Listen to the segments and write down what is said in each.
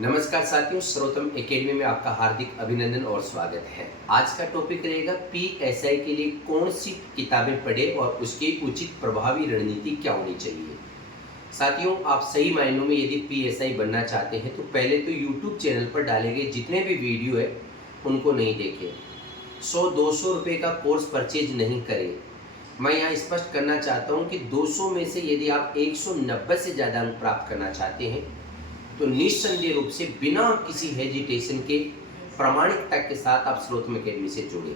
नमस्कार साथियों, श्रोतम एकेडमी में आपका हार्दिक अभिनंदन और स्वागत है। आज का टॉपिक रहेगा पीएसआई के लिए कौन सी किताबें पढ़ें और उसकी उचित प्रभावी रणनीति क्या होनी चाहिए। साथियों, आप सही मायनों में यदि पीएसआई बनना चाहते हैं तो पहले तो यूट्यूब चैनल पर डाले गए जितने भी वीडियो है उनको नहीं देखें। 100-200 रुपये का कोर्स परचेज नहीं करें। मैं यहाँ स्पष्ट करना चाहता हूँ कि 200 में से यदि आप 190 से ज़्यादा अंक प्राप्त करना चाहते हैं तो निस्संदेह रूप से बिना किसी हेजिटेशन के प्रामाणिकता के साथ आप श्रोतम एकेडमी से जुड़े।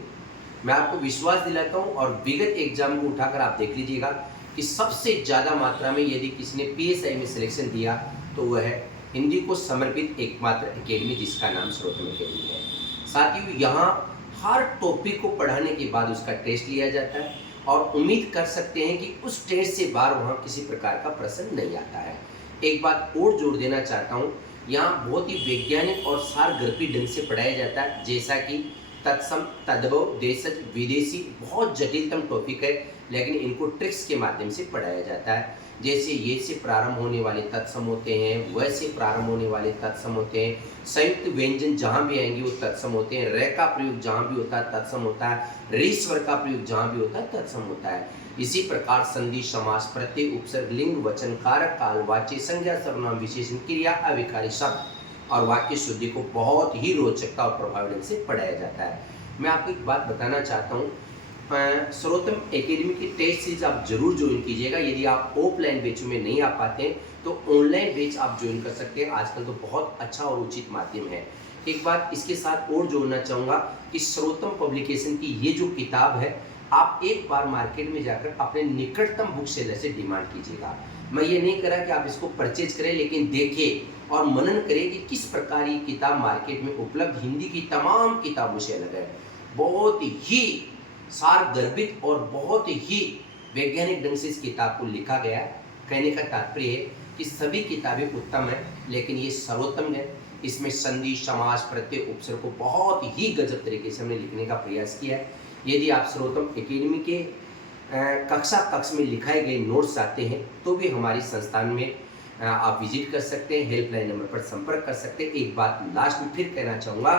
मैं आपको विश्वास दिलाता हूं और विगत एग्जाम को उठाकर आप देख लीजिएगा कि सबसे ज़्यादा मात्रा में यदि किसी ने पीएसआई में सिलेक्शन दिया तो वह है हिंदी को समर्पित एकमात्र एकेडमी जिसका नाम श्रोतम एकेडमी है। साथियों, यहाँ हर टॉपिक को पढ़ाने के बाद उसका टेस्ट लिया जाता है और उम्मीद कर सकते हैं कि उस टेस्ट से बाहर वहाँ किसी प्रकार का प्रश्न नहीं आता है। एक बात और जोड़ देना चाहता हूँ, यहाँ बहुत ही वैज्ञानिक और सारगर्भी ढंग से पढ़ाया जाता है, जैसा कि तत्सम, तद्भव, देशज, विदेशी बहुत जटिलतम टॉपिक है, लेकिन इनको ट्रिक्स के माध्यम से पढ़ाया जाता है। जैसे ये से प्रारंभ होने वाले तत्सम होते हैं, वह से प्रारंभ होने वाले तत्सम होते हैं, संयुक्त व्यंजन जहाँ भी आएंगे वो तत्सम होते हैं, र का प्रयोग जहाँ भी होता है तत्सम होता है, री स्वर का प्रयोग जहाँ भी होता है तत्सम होता है। इसी प्रकार संधि, समास, प्रत्यय, उपसर्ग, लिंग, वचन, कारक, काल, वाच्य, संज्ञा, सर्वनाम, विशेषण, क्रिया, अविकारी शब्द और वाक्य शुद्धि को बहुत ही रोचकता और प्रभावी ढंग से पढ़ाया जाता है। मैं आपको एक बात बताना चाहता हूँ, श्रोतम एकेडमी की टेस्ट सीरीज आप जरूर ज्वाइन कीजिएगा। यदि आप ऑफलाइन बैच में नहीं आ पाते हैं तो ऑनलाइन बैच आप ज्वाइन कर सकते हैं। आजकल तो बहुत अच्छा और उचित माध्यम है। एक बात इसके साथ और जोड़ना चाहूँगा कि श्रोतम पब्लिकेशन की ये जो किताब है, आप एक बार मार्केट में जाकर अपने निकटतम बुक सेलर से डिमांड कीजिएगा। मैं ये नहीं कह रहा कि आप इसको परचेज करें, लेकिन देखें और मनन करें कि किस प्रकार ये किताब मार्केट में उपलब्ध हिंदी की तमाम किताबों से अलग है। बहुत ही सारगर्भित और बहुत ही वैज्ञानिक ढंग से इस किताब को लिखा गया है। कहने का तात्पर्य है कि सभी किताबें उत्तम हैं, लेकिन ये सर्वोत्तम है। इसमें संधि, समास, प्रत्यय, उपसर्ग को बहुत ही गजब तरीके से हमने लिखने का प्रयास किया है। यदि आप श्रोतम एकेडमी के कक्ष में लिखाए गए नोट्स चाहते हैं तो भी हमारी संस्थान में आप विजिट कर सकते हैं, हेल्पलाइन नंबर पर संपर्क कर सकते हैं। एक बात लास्ट में फिर कहना चाहूँगा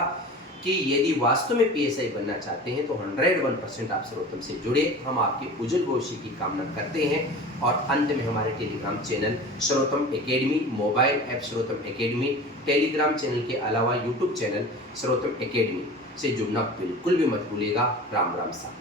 कि यदि वास्तव में पीएसआई बनना चाहते हैं तो 101% आप श्रोतम से जुड़े। हम आपके उज्जवल भविष्य की कामना करते हैं। और अंत में हमारे Telegram channel Shrotam Academy, mobile app Shrotam Academy, Telegram channel के अलावा यूट्यूब चैनल श्रोतम एकेडमी से जुड़ना बिल्कुल भी मत भूलिएगा। राम राम सा।